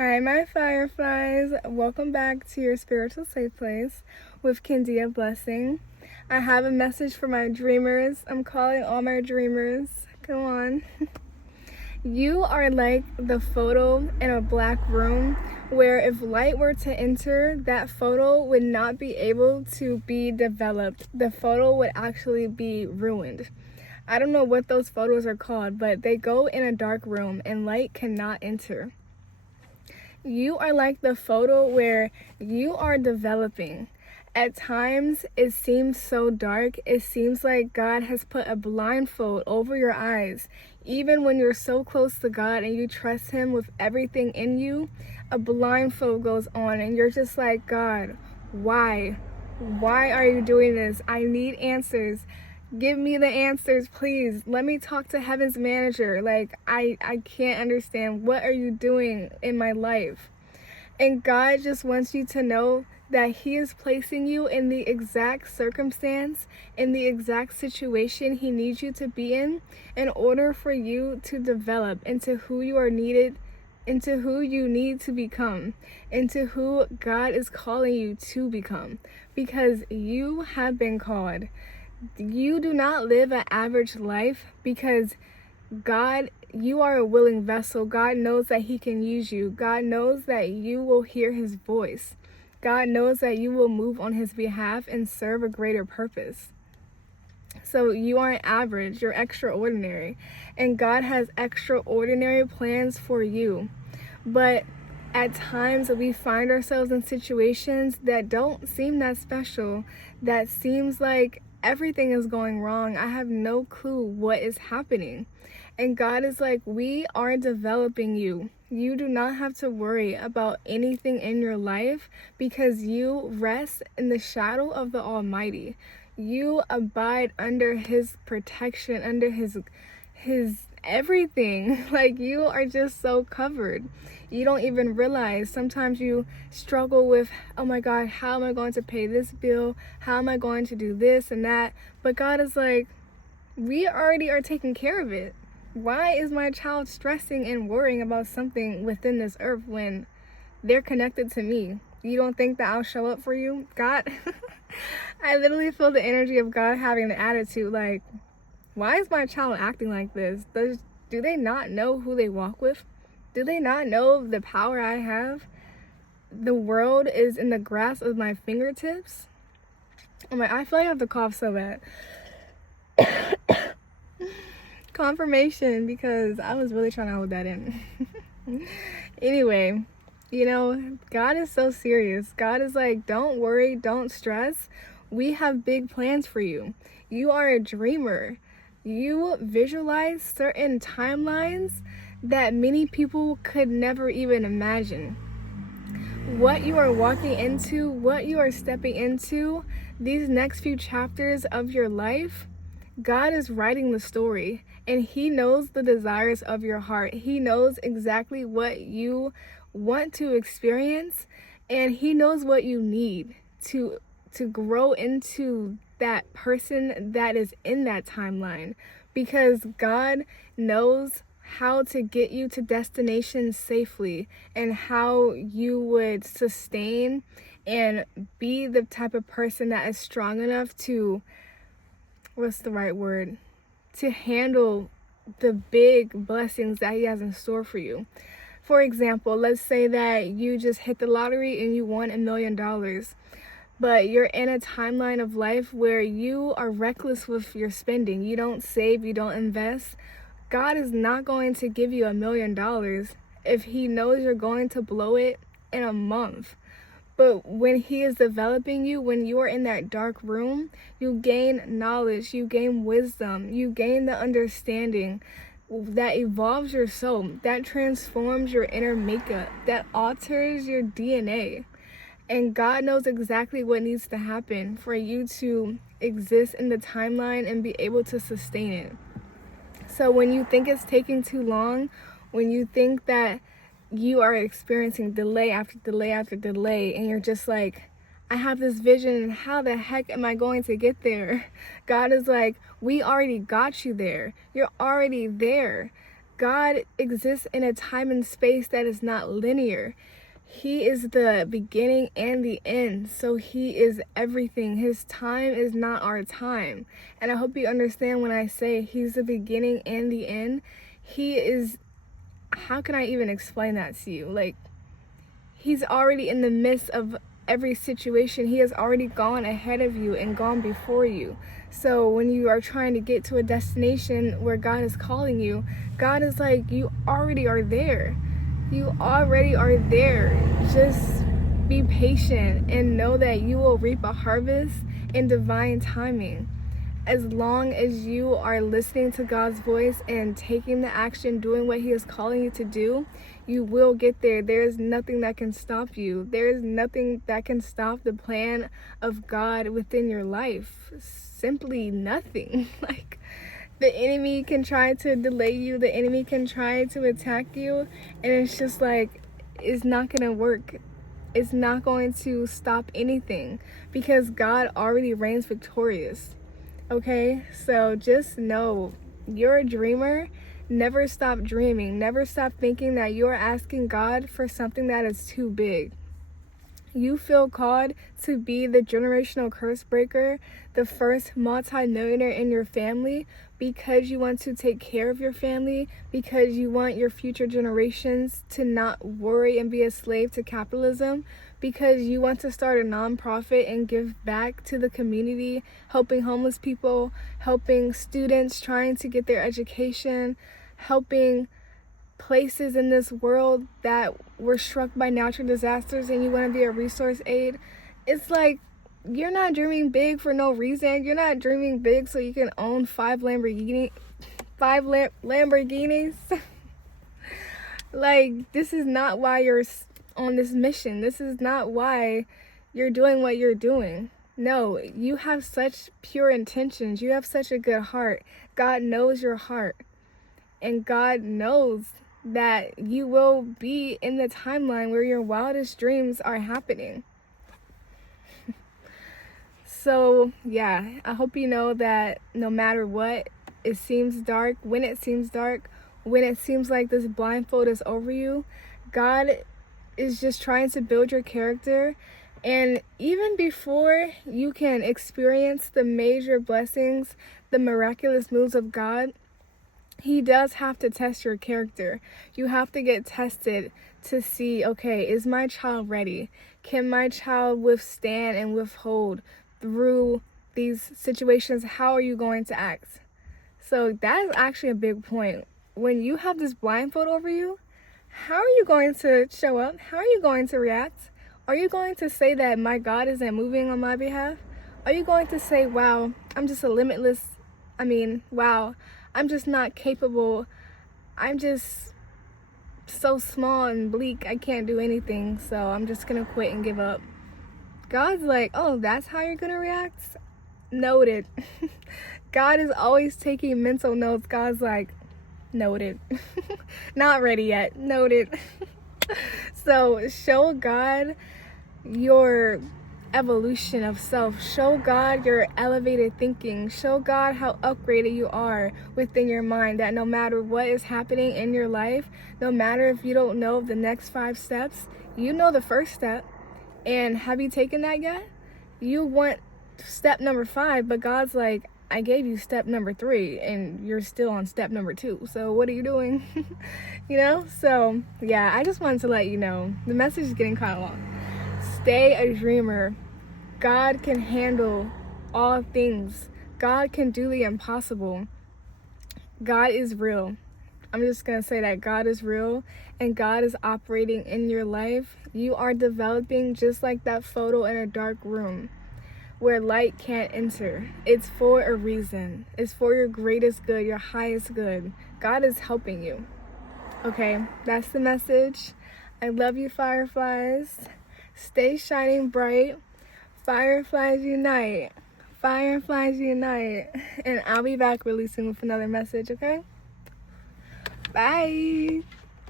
Hi, my fireflies. Welcome back to your spiritual safe place with Candia Blessing. I have a message for my dreamers. I'm calling all my dreamers. Come on. You are like the photo in a black room where if light were to enter, that photo would not be able to be developed. The photo would actually be ruined. I don't know what those photos are called, but they go in a dark room and light cannot enter. You are like the photo where you are developing. At times, it seems so dark. It seems like God has put a blindfold over your eyes. Even when you're so close to God and you trust Him with everything in you, a blindfold goes on and you're just like, God, why? Why are you doing this? I need answers. Give me the answers, please. Let me talk to heaven's manager. I can't understand. What are you doing in my life? And God just wants you to know that He is placing you in the exact circumstance, in the exact situation He needs you to be in order for you to develop into who you are needed, into who you need to become, into who God is calling you to become. Because you have been called. You do not live an average life because you are a willing vessel. God knows that He can use you. God knows that you will hear His voice. God knows that you will move on His behalf and serve a greater purpose. So you aren't average, you're extraordinary. And God has extraordinary plans for you. But at times we find ourselves in situations that don't seem that special, that seems like everything is going wrong. I have no clue what is happening. And God is like, we are developing you. You do not have to worry about anything in your life because you rest in the shadow of the Almighty. You abide under His protection, under His everything. Like, you are just so covered. You don't even realize. Sometimes you struggle with, oh my God, how am I going to pay this bill? How am I going to do this and that? But God is like, we already are taking care of it. Why is my child stressing and worrying about something within this earth when they're connected to me? You don't think that I'll show up for you? God, I literally feel the energy of God having the attitude like, why is my child acting like this? Do they not know who they walk with? Do they not know the power I have? The world is in the grasp of my fingertips. I feel like I have to cough so bad. Confirmation, because I was really trying to hold that in. Anyway, God is so serious. God is like, don't worry, don't stress. We have big plans for you. You are a dreamer. You visualize certain timelines that many people could never even imagine. What you are walking into, what you are stepping into, these next few chapters of your life, God is writing the story, and He knows the desires of your heart. He knows exactly what you want to experience, and He knows what you need to grow into that person that is in that timeline, because God knows how to get you to destination safely and how you would sustain and be the type of person that is strong enough to, to handle the big blessings that He has in store for you. For example, let's say that you just hit the lottery and you won $1 million. But you're in a timeline of life where you are reckless with your spending. You don't save, you don't invest. God is not going to give you $1 million if He knows you're going to blow it in a month. But when He is developing you, when you are in that dark room, you gain knowledge, you gain wisdom, you gain the understanding that evolves your soul, that transforms your inner makeup, that alters your DNA. And God knows exactly what needs to happen for you to exist in the timeline and be able to sustain it. So when you think it's taking too long, when you think that you are experiencing delay after delay after delay, and you're just like, I have this vision, and how the heck am I going to get there? God is like, we already got you there. You're already there. God exists in a time and space that is not linear. He is the beginning and the end. So he is everything. His time is not our time. And I hope you understand when I say he's the beginning and the end. He is, how can I even explain that to you? Like, he's already in the midst of every situation. He has already gone ahead of you and gone before you. So when you are trying to get to a destination where God is calling you, God is like, you already are there. You already are there. Just be patient and know that you will reap a harvest in divine timing. As long as you are listening to God's voice and taking the action, doing what he is calling you to do, you will get there. There is nothing that can stop you. There is nothing that can stop the plan of God within your life. Simply nothing. Like, the enemy can try to delay you. The enemy can try to attack you. And it's just like, it's not going to work. It's not going to stop anything because God already reigns victorious. Okay, so just know you're a dreamer. Never stop dreaming. Never stop thinking that you're asking God for something that is too big. You feel called to be the generational curse breaker, the first multi-millionaire in your family, because you want to take care of your family, because you want your future generations to not worry and be a slave to capitalism, because you want to start a nonprofit and give back to the community, helping homeless people, helping students trying to get their education, helping places in this world that were struck by natural disasters, and you want to be a resource aid. It's like, you're not dreaming big for no reason. You're not dreaming big so you can own five Lamborghinis. Like, this is not why you're on this mission. This is not why you're doing what you're doing. No, you have such pure intentions. You have such a good heart. God knows your heart. And God knows that you will be in the timeline where your wildest dreams are happening. So, yeah, I hope you know that no matter what, it seems dark, when it seems dark, when it seems like this blindfold is over you, God is just trying to build your character. And even before you can experience the major blessings, the miraculous moves of God, he does have to test your character. You have to get tested to see, okay, is my child ready? Can my child withstand and withhold through these situations? How are you going to act? So that is actually a big point. When you have this blindfold over you, how are you going to show up? How are you going to react? Are you going to say that my God isn't moving on my behalf? Are you going to say, wow, I'm just wow, I'm just not capable. I'm just so small and bleak. I can't do anything. So I'm just going to quit and give up. God's like, oh, that's how you're going to react? Noted. God is always taking mental notes. God's like, noted. Not ready yet. Noted. So show God your evolution of self. Show God your elevated thinking. Show God how upgraded you are within your mind, that no matter what is happening in your life, no matter if you don't know the next 5 steps, you know the first step. And have you taken that yet? You want step number 5, but God's like, I gave you step number 3 and you're still on step number 2. So what are you doing? So yeah, I just wanted to let you know the message is getting kind of long. Stay a dreamer. God can handle all things. God can do the impossible. God is real. I'm just going to say that God is real and God is operating in your life. You are developing just like that photo in a dark room where light can't enter. It's for a reason. It's for your greatest good, your highest good. God is helping you. Okay, that's the message. I love you, Fireflies. Stay shining bright. Fireflies unite. Fireflies unite. And I'll be back really soon with another message, okay? Bye.